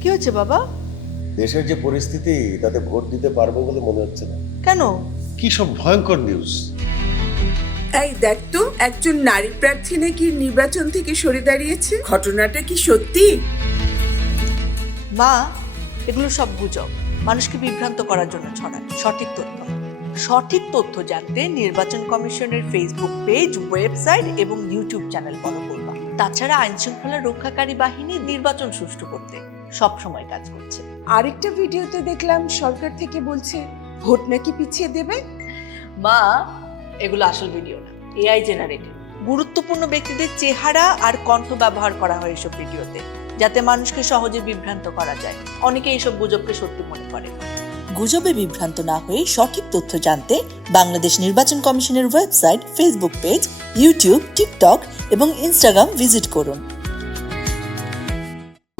কি হচ্ছে বাবা? দেশের যে পরিস্থিতি তাতে ভোট দিতে পারবো বলে মনে হচ্ছে না। কেন? কি সব ভয়ঙ্কর নিউজ! এই দেখ তো, একজন নারী প্রার্থী নাকি নির্বাচন থেকে সরে দাঁড়িয়েছে। ঘটনাটা কি সত্যি? মা, এগুলো সব গুজব, মানুষকে বিভ্রান্ত করার জন্য ছড়ানো, সঠিক তথ্য নয়। সঠিক তথ্য জানতে নির্বাচন কমিশনের ফেসবুক পেজ, ওয়েবসাইট এবং ইউটিউব চ্যানেল ফলো করবা। তাছাড়া আইন শৃঙ্খলা রক্ষাকারী বাহিনী নির্বাচন সুষ্ঠু করতে সব সময় কাজ করছে। আরেকটা ভিডিওতে দেখলাম সরকার থেকে বলছে ভোট নাকি পিছিয়ে দেবে। মা, এগুলো আসল ভিডিও না, এআই জেনারেটেড। গুরুত্বপূর্ণ ব্যক্তিদের চেহারা আর কণ্ঠ ব্যবহার করা হয় এসব ভিডিওতে, যাতে মানুষকে সহজে বিভ্রান্ত করা যায়। অনেকে এইসব গুজবকে সত্যি মনে করে। গুজবে বিভ্রান্ত না হয়ে সঠিক তথ্য জানতে বাংলাদেশ নির্বাচন কমিশনের website, Facebook page, YouTube, TikTok এবং ইনস্টাগ্রাম ভিজিট করুন।